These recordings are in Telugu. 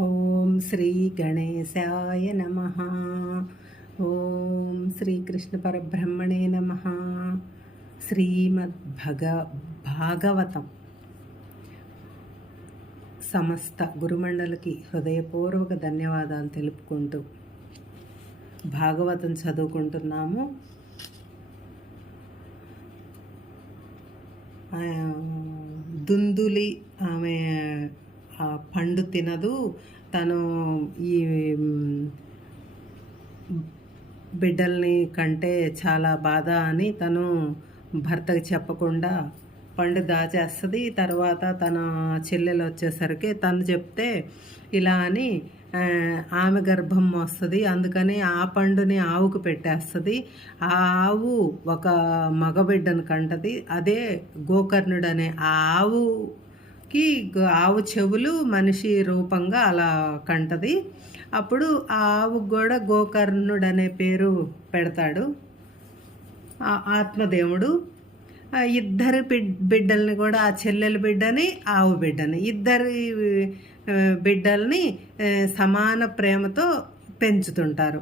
ఓం శ్రీ గణేశాయ నమః. ఓం శ్రీకృష్ణ పరబ్రహ్మణే నమః. భాగవతం సమస్త గురుమండలికి హృదయపూర్వక ధన్యవాదాలు తెలుపుకుంటూ భాగవతం చదువుకుంటున్నాము. దుందులి ఆమె పండు తినదు, తను ఈ బిడ్డల్ని కంటే చాలా బాధ అని తను భర్తకి చెప్పకుండా పండు దాచేస్తుంది. తర్వాత తన చెల్లెలు వచ్చేసరికి తను చెప్తే ఇలా అని ఆమె గర్భం వస్తుంది. అందుకని ఆ పండుని ఆవుకు పెట్టేస్తుంది. ఆ ఆవు ఒక మగబిడ్డను కంటది. అదే గోకర్ణుడు అనే ఆవు చెవులు మనిషి రూపంగా అలా కంటది. అప్పుడు ఆ ఆవుకు కూడా గోకర్ణుడు అనే పేరు పెడతాడు ఆత్మదేవుడు. ఇద్దరి బిడ్డల్ని కూడా, ఆ చెల్లెల బిడ్డని ఆవు బిడ్డని, ఇద్దరి బిడ్డల్ని సమాన ప్రేమతో పెంచుతుంటారు.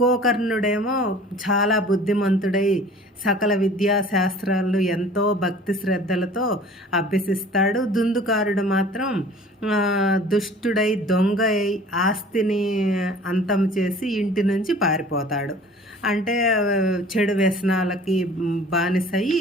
గోకర్ణుడేమో చాలా బుద్ధిమంతుడై సకల విద్యా శాస్త్రాలు ఎంతో భక్తి శ్రద్ధలతో అభ్యసిస్తాడు. దుందుకారుడు మాత్రం దుష్టుడై దొంగ అయి ఆస్తిని అంతం చేసి ఇంటి నుంచి పారిపోతాడు. అంటే చెడు వ్యసనాలకి బానిసయి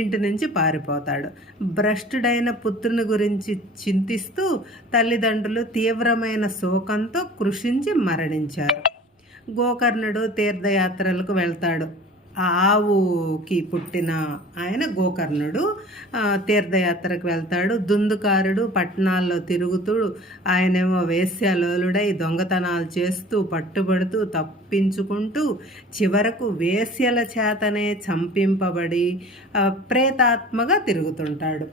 ఇంటి నుంచి పారిపోతాడు. భ్రష్టుడైన పుత్రుని గురించి చింతిస్తూ తల్లిదండ్రులు తీవ్రమైన శోకంతో కృషించి మరణించారు. గోకర్ణుడు తీర్థయాత్రలకు వెళ్తాడు. ఆవుకి పుట్టిన ఆయన గోకర్ణుడు తీర్థయాత్రకు వెళ్తాడు. దుందుకారుడు పట్టణాల్లో తిరుగుతూ ఆయనేమో వేశ్యలోలుడై దొంగతనాలు చేస్తూ పట్టుబడుతూ తప్పించుకుంటూ చివరకు వేశ్యల చేతనే చంపింపబడి ప్రేతాత్మగా తిరుగుతుంటాడు.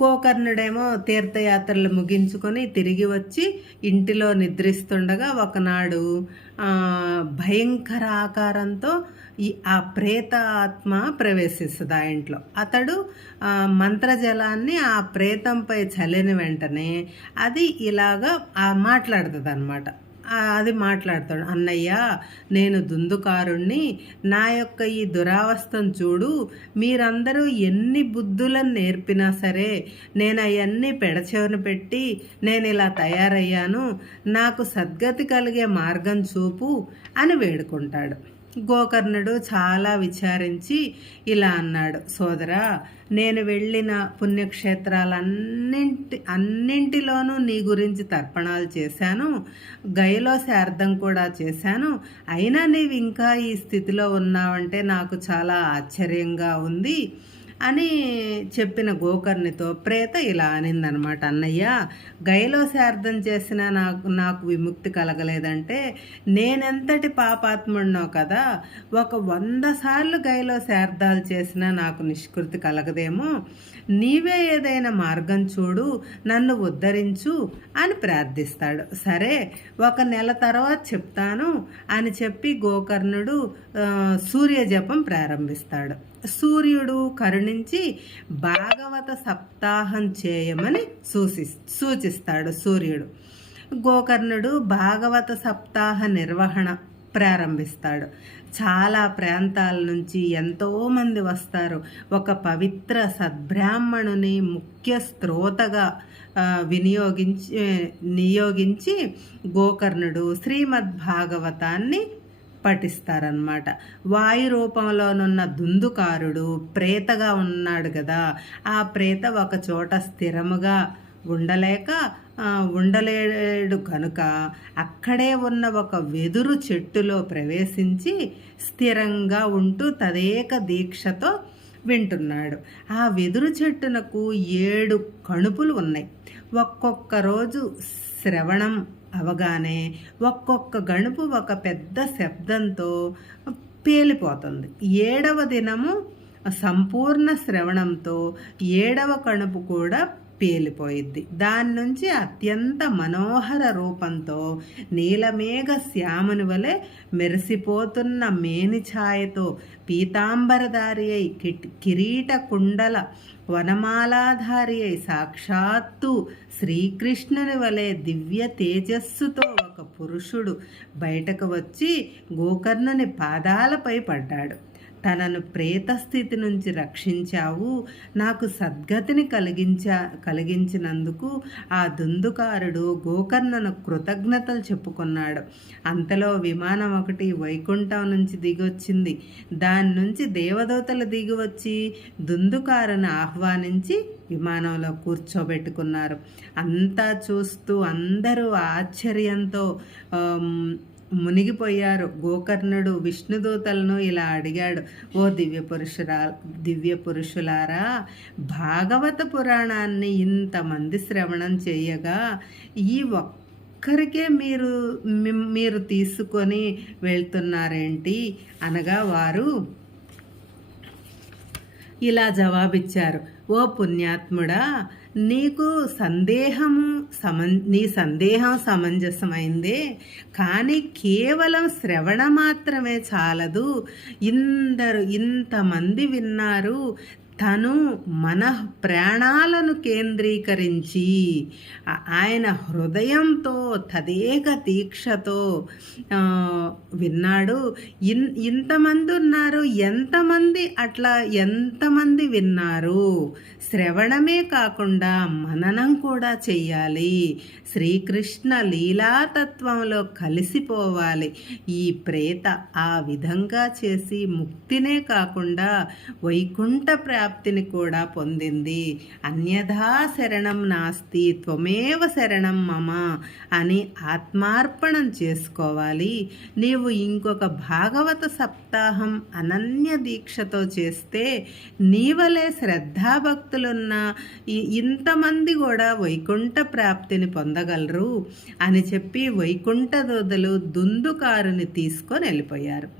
గోకర్ణుడేమో తీర్థయాత్రలు ముగించుకొని తిరిగి వచ్చి ఇంటిలో నిద్రిస్తుండగా ఒకనాడు భయంకర ఆకారంతో ఆ ప్రేత ఆత్మ ప్రవేశిస్తుంది ఆ ఇంట్లో. అతడు మంత్రజలాన్ని ఆ ప్రేతంపై చల్లిన వెంటనే అది ఇలాగా మాట్లాడుతుంది అన్నమాట. అది మాట్లాడతాడు, అన్నయ్య నేను దుందుకారుణ్ణి, నా యొక్క ఈ దురావస్థను చూడు, మీరందరూ ఎన్ని బుద్ధులను నేర్పినా సరే నేను అవన్నీ పెడచెవిన పెట్టి నేను ఇలా తయారయ్యాను, నాకు సద్గతి కలిగే మార్గం చూపు అని వేడుకుంటాడు. గోకర్ణుడు చాలా విచారించి ఇలా అన్నాడు, సోదరా, నేను వెళ్ళిన అన్నింటిలోనూ నీ గురించి తర్పణాలు చేశాను, గయలో శార్థం కూడా చేశాను. అయినా నీవు ఇంకా ఈ స్థితిలో ఉన్నావంటే నాకు చాలా ఆశ్చర్యంగా ఉంది అని చెప్పిన గోకర్ణితో ప్రేత ఇలా అనిందనమాట, అన్నయ్య గయలో శార్థం చేసినా నాకు విముక్తి కలగలేదంటే నేనెంతటి పాపాత్ముడినో కదా, 100 సార్లు గయలో శార్థాలు చేసినా నాకు నిష్కృతి కలగదేమో, నీవే ఏదైనా మార్గం చూడు, నన్ను ఉద్ధరించు అని ప్రార్థిస్తాడు. సరే 1 నెల తర్వాత చెప్తాను అని చెప్పి గోకర్ణుడు సూర్య జపం ప్రారంభిస్తాడు. సూర్యుడు కరుణించి భాగవత సప్తాహం చేయమని సూచిస్తాడు. సూర్యుడు గోకర్ణుడు భాగవత సప్తాహ నిర్వహణ ప్రారంభిస్తాడు. చాలా ప్రాంతాల నుంచి ఎంతోమంది వస్తారు. ఒక పవిత్ర సద్బ్రాహ్మణుని ముఖ్య స్త్రోతగా నియోగించి గోకర్ణుడు శ్రీమద్భాగవతాన్ని పఠిస్తారనమాట. వాయు రూపంలోనున్న దుందుకారుడు ప్రేతగా ఉన్నాడు కదా, ఆ ప్రేత ఒక చోట స్థిరముగా ఉండలేడు కనుక అక్కడే ఉన్న ఒక వెదురు చెట్టులో ప్రవేశించి స్థిరంగా ఉంటూ తదేక దీక్షతో వింటున్నాడు. ఆ వెదురు చెట్టునకు 7 కణుపులు ఉన్నాయి. ఒక్కొక్క రోజు శ్రవణం అవగానే ఒక్కొక్క గణుపు ఒక పెద్ద శబ్దంతో పేలిపోతుంది. 7వ దినము సంపూర్ణ శ్రవణంతో 7వ కణుపు కూడా పేలిపోయిద్ది. దాని నుంచి అత్యంత మనోహర రూపంతో నీలమేఘ శ్యాముని వలె మెరిసిపోతున్న మేని ఛాయతో పీతాంబరధారి అయి కిరీట కుండల వనమాలాధారి అయి సాక్షాత్తు శ్రీకృష్ణుని వలె దివ్య తేజస్సుతో ఒక పురుషుడు బయటకు వచ్చి గోకర్ణుని పాదాలపై పడ్డాడు. తనను ప్రేతస్థితి నుంచి రక్షించావు, నాకు సద్గతిని కలిగించినందుకు ఆ దుందుకారుడు గోకర్ణను కృతజ్ఞతలు చెప్పుకున్నాడు. అంతలో విమానం ఒకటి వైకుంఠం నుంచి దిగొచ్చింది. దాని నుంచి దేవదూతలు దిగివచ్చి దుందుకారుని ఆహ్వానించి విమానంలో కూర్చోబెట్టుకున్నారు. అంతా చూస్తూ అందరూ ఆశ్చర్యంతో మునిగిపోయారు. గోకర్ణుడు విష్ణుదూతలను ఇలా అడిగాడు, ఓ దివ్య పురుషులారా, భాగవత పురాణాన్ని ఇంతమంది శ్రవణం చేయగా ఈ ఒక్కరికే మీరు తీసుకొని వెళ్తున్నారేంటి అనగా వారు ఇలా జవాబిచ్చారు, ఓ పుణ్యాత్ముడా, నీకు నీ సందేహం సమంజసమైందే, కానీ కేవలం శ్రవణ మాత్రమే చాలదు. ఇంతమంది విన్నారు. తను మన ప్రాణాలను కేంద్రీకరించి ఆయన హృదయంతో తదేక దీక్షతో విన్నాడు. ఇంతమంది ఉన్నారు, ఎంతమంది విన్నారు. శ్రవణమే కాకుండా మననం కూడా చెయ్యాలి. శ్రీకృష్ణ లీలాతత్వంలో కలిసిపోవాలి. ఈ ప్రేత ఆ విధంగా చేసి ముక్తినే కాకుండా వైకుంఠ ప్రాప్తిని కూడా పొందింది. అన్యథా శరణం నాస్తి త్వమేవ శరణం మమ అని ఆత్మార్పణం చేసుకోవాలి. నీవు ఇంకొక భాగవత సప్తాహం అనన్య దీక్షతో చేస్తే నీవలే శ్రద్ధాభక్తులున్న ఇంతమంది కూడా వైకుంఠ ప్రాప్తిని పొందగలరు అని చెప్పి వైకుంఠ దూతలు దుందుకారుని తీసుకొని వెళ్ళిపోయారు.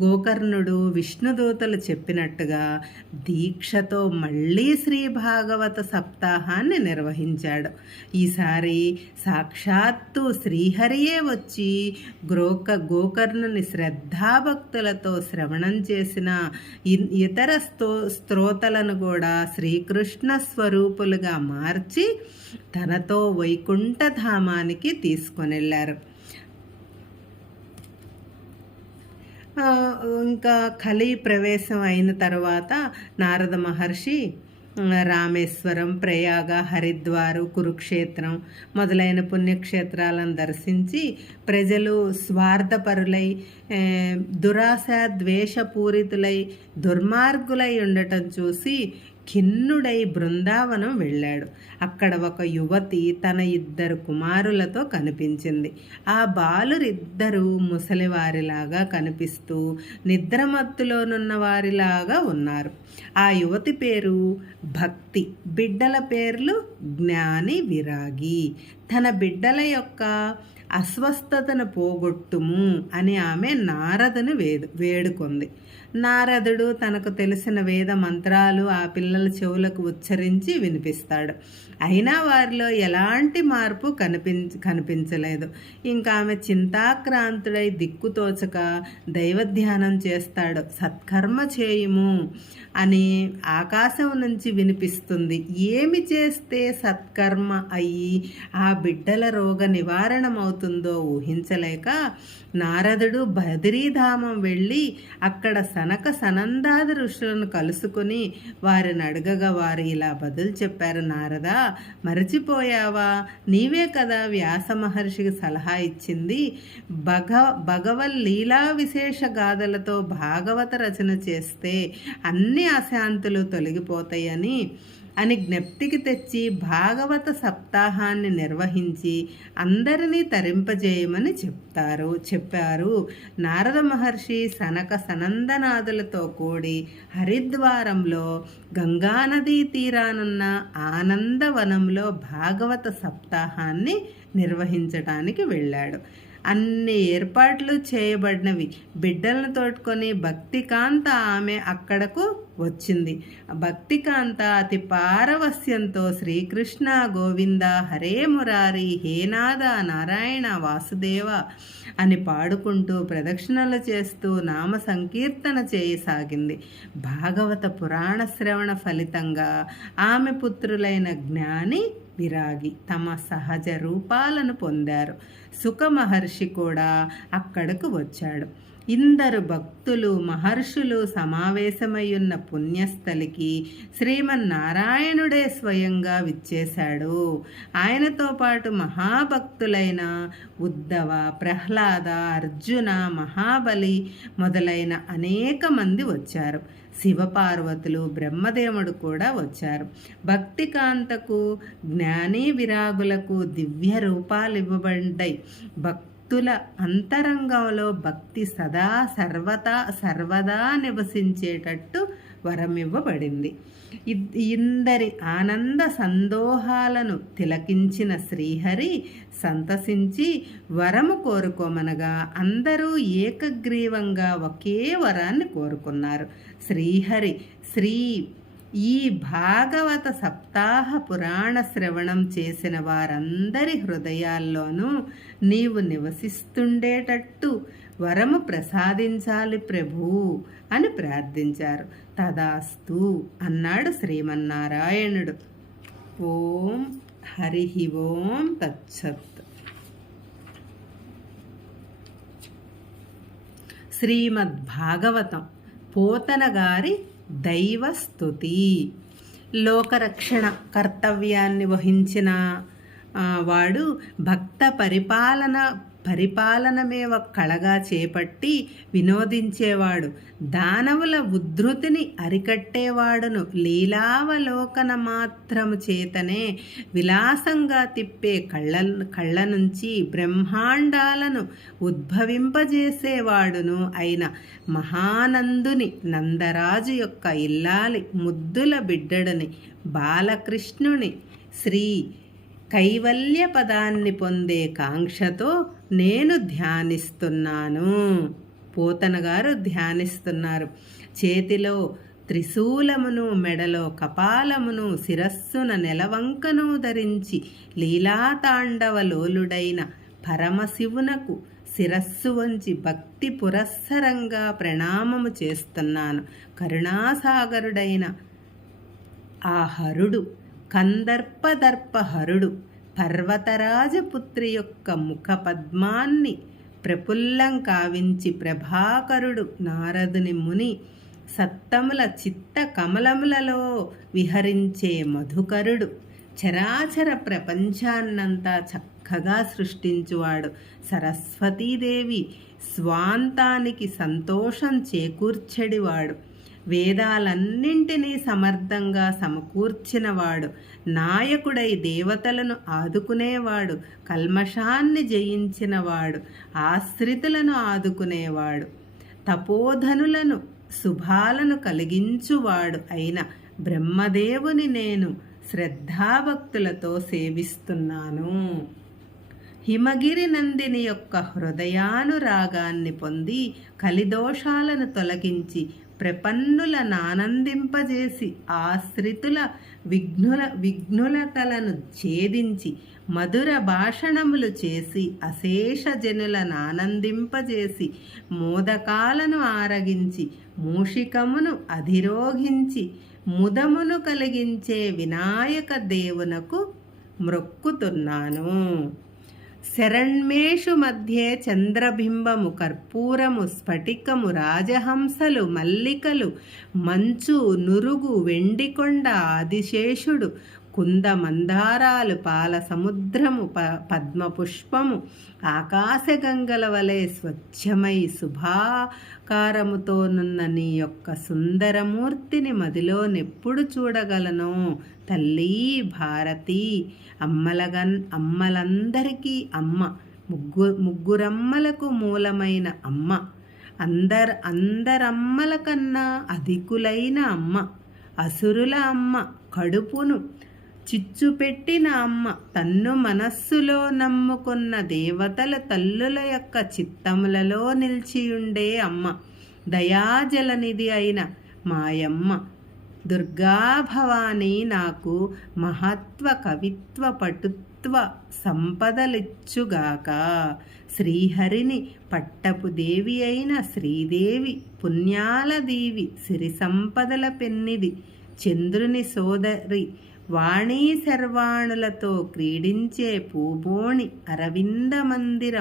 గోకర్ణుడు విష్ణుదూతలు చెప్పినట్టుగా దీక్షతో మళ్ళీ శ్రీ భాగవత సప్తాహాన్ని నిర్వహించాడు. ఈసారి సాక్షాత్తు శ్రీహరియే వచ్చి గోకర్ణుని శ్రద్ధాభక్తులతో శ్రవణం చేసిన ఇతర స్తోతలను కూడా శ్రీకృష్ణ స్వరూపులుగా మార్చి తనతో వైకుంఠధామానికి తీసుకొనెళ్ళారు. ఇంకా కలి ప్రవేశం అయిన తర్వాత నారద మహర్షి రామేశ్వరం, ప్రయాగ, హరిద్వారు, కురుక్షేత్రం మొదలైన పుణ్యక్షేత్రాలను దర్శించి ప్రజలు స్వార్థపరులై దురాశ ద్వేషపూరితులై దుర్మార్గులై ఉండటం చూసి ఖిన్నుడై బృందావనం వెళ్ళాడు. అక్కడ ఒక యువతి తన 2 కుమారులతో కనిపించింది. ఆ బాలురిద్దరూ ముసలివారిలాగా కనిపిస్తూ నిద్రమత్తులోనున్న వారిలాగా ఉన్నారు. ఆ యువతి పేరు భక్తి, బిడ్డల పేర్లు జ్ఞాని, విరాగి. తన బిడ్డల యొక్క అస్వస్థతను పోగొట్టుము అని ఆమె నారదుని వేడుకుంది. నారదుడు తనకు తెలిసిన వేద మంత్రాలు ఆ పిల్లల చెవులకు ఉచ్చరించి వినిపిస్తాడు. అయినా వారిలో ఎలాంటి మార్పు కనిపించలేదు. ఇంకా ఆమె చింతాక్రాంతుడై దిక్కుతోచక దైవధ్యానం చేస్తాడు. సత్కర్మ చేయుము అని ఆకాశం నుంచి వినిపిస్తుంది. ఏమి చేస్తే సత్కర్మ అయ్యి ఆ బిడ్డల రోగ నివారణమవుతుందో ఊహించలేక నారదుడు బదరీధామం వెళ్ళి అక్కడ సనక సనందాది ఋషులను కలుసుకుని వారిని అడగగా వారు ఇలా బదులు చెప్పారు, నారదా, మరచిపోయావా? నీవే కదా వ్యాస మహర్షికి సలహా ఇచ్చింది. భగవల్ లీలా విశేష గాథలతో భాగవత రచన చేస్తే అన్ని అశాంతులు తొలగిపోతాయని జ్ఞప్తికి తెచ్చి భాగవత సప్తాహాన్ని నిర్వహించి అందరినీ తరింపజేయమని చెప్పారు. నారద మహర్షి సనక సనందనాదులతో కూడి హరిద్వారంలో గంగానదీ తీరానున్న ఆనందవనంలో భాగవత సప్తాహాన్ని నిర్వహించటానికి వెళ్ళాడు. అన్ని ఏర్పాట్లు చేయబడినవి. బిడ్డలను తోడుకొని భక్తికాంత ఆమె అక్కడకు వచ్చింది. భక్తికాంత అతి పారవస్యంతో శ్రీకృష్ణ గోవింద హరే మురారి హేనాద నారాయణ వాసుదేవ అని పాడుకుంటూ ప్రదక్షిణలు చేస్తూ నామ సంకీర్తన చేయసాగింది. భాగవత పురాణ శ్రవణ ఫలితంగా ఆమె పుత్రులైన జ్ఞాని విరాగి తమ సహజ రూపాలను పొందారు. సుఖ మహర్షి కూడా అక్కడకు వచ్చాడు. ఇందరు భక్తులు మహర్షులు సమావేశమయ్యున్న పుణ్యస్థలికి శ్రీమన్నారాయణుడే స్వయంగా విచ్చేశాడు. ఆయనతో పాటు మహాభక్తులైన ఉద్ధవ, ప్రహ్లాద, అర్జున, మహాబలి మొదలైన అనేక మంది వచ్చారు. శివపార్వతులు, బ్రహ్మదేవుడు కూడా వచ్చారు. భక్తికాంతకు జ్ఞాని విరాగులకు దివ్య రూపాలు ఇవ్వబడ్డాయి. భక్తుల అంతరంగంలో భక్తి సదా సర్వదా నివసించేటట్టు వరమివ్వబడింది. ఇందరి ఆనంద సందోహాలను తిలకించిన శ్రీహరి సంతసించి వరము కోరుకోమనగా అందరూ ఏకగ్రీవంగా ఒకే వరాన్ని కోరుకున్నారు. శ్రీహరి ఈ భాగవత సప్తాహ పురాణ శ్రవణం చేసిన వారందరి హృదయాల్లోనూ నీవు నివసిస్తుండేటట్టు వరము ప్రసాదించాలి ప్రభూ అని ప్రార్థించారు. తదాస్తు అన్నాడు శ్రీమన్నారాయణుడు. ఓం హరి ఓం తత్సత్. శ్రీమద్భాగవతం పోతన గారి దైవస్తుతి. లోకరక్షణ కర్తవ్యాన్ని వహించిన వాడు భక్త పరిపాలనమే ఒక కళగా చేపట్టి వినోదించేవాడు. దానవుల ఉద్ధృతిని అరికట్టేవాడును. లీలావలోకన మాత్రము చేతనే విలాసంగా తిప్పే కళ్ళ నుంచి బ్రహ్మాండాలను ఉద్భవింపజేసేవాడును అయిన మహానందుని నందరాజు యొక్క ఇల్లాలి ముద్దుల బిడ్డడని బాలకృష్ణుని శ్రీ కైవల్య పదాన్ని పొందే కాంక్షతో నేను ధ్యానిస్తున్నాను. పోతన గారు ధ్యానిస్తున్నారు. చేతిలో త్రిశూలమును, మెడలో కపాలమును, శిరస్సున నెలవంకను ధరించి లీలాతాండవలోలుడైన పరమశివునకు శిరస్సు వంచి భక్తి పురస్సరంగా ప్రణామము చేస్తున్నాను. కరుణాసాగరుడైన ఆ హరుడు, కందర్పదర్పహరుడు, పర్వతరాజపుత్రి యొక్క ముఖ పద్మాన్ని ప్రఫుల్లం కావించి ప్రభాకరుడు, నారదుని ముని సత్తముల చిత్త కమలములలో విహరించే మధుకరుడు, చరాచర ప్రపంచాన్నంతా చక్కగా సృష్టించువాడు, సరస్వతీదేవి స్వాంతానికి సంతోషం చేకూర్చెడివాడు, వేదాలన్నింటినీ సమర్థంగా సమకూర్చినవాడు, నాయకుడై దేవతలను ఆదుకునేవాడు, కల్మషాన్ని జయించినవాడు, ఆశ్రితులను ఆదుకునేవాడు, తపోధనులను శుభాలను కలిగించువాడు అయిన బ్రహ్మదేవుని నేను శ్రద్ధాభక్తులతో సేవిస్తున్నాను. హిమగిరి నందిని యొక్క హృదయానురాగాన్ని పొంది కలిదోషాలను తొలగించి ప్రపన్నులనానందింపజేసి ఆశ్రితుల విఘ్నులతలను ఛేదించి మధుర భాషణములు చేసి అశేష జనులనానందింపజేసి మోదకాలను ఆరగించి మూషికమును అధిరోహించి ముదమును కలిగించే వినాయక దేవునకు మ్రొక్కుతున్నాను. శరణ్మేషు మధ్యే చంద్రబింబము, కర్పూరము, స్ఫటికము, రాజహంసలు, మల్లికలు, మంచు, నురుగు, వెండికొండ, ఆదిశేషుడు, కుంద మందారాలు, పాల సముద్రము, పద్మపుష్పము, ఆకాశగంగల వలె స్వచ్ఛమై శుభాకారముతోనున్న నీ యొక్క సుందరమూర్తిని మదిలో నెప్పుడు చూడగలను? తల్లి భారతి, అమ్మలందరికీ అమ్మ, ముగ్గురమ్మలకు మూలమైన అమ్మ, అందరమ్మల కన్నా అధికులైన అమ్మ, అసురుల అమ్మ, కడుపును చిచ్చు పెట్టిన అమ్మ తన్ను మనస్సులో నమ్ముకున్న దేవతల తల్లుల యొక్క చిత్తములలో నిలిచియుండే అమ్మ, దయాజలనిధి అయిన మాయమ్మ దుర్గా భవానీ నాకు మహత్వ కవిత్వ పటుత్వ సంపదలిచ్చుగాక. శ్రీహరిని పట్టపు దేవి అయిన శ్రీదేవి పుణ్యాల దీవి సిరి సంపదల పెన్నిది, చంద్రుని సోదరి వాణీ శర్వాణులతో క్రీడించే పూబోణి అరవింద మందిర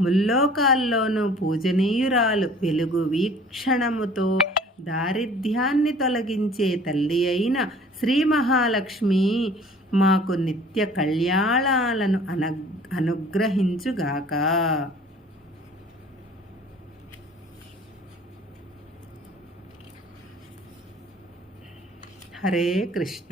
ముల్లోకాల్లోనూ పూజనీయురాలు, వెలుగు వీక్షణముతో దారిద్ర్యాన్ని తొలగించే తల్లి అయిన శ్రీ మహాలక్ష్మి మాకు నిత్య కళ్యాణాలను అనుగ్రహించుగాక. హరే కృష్ణ.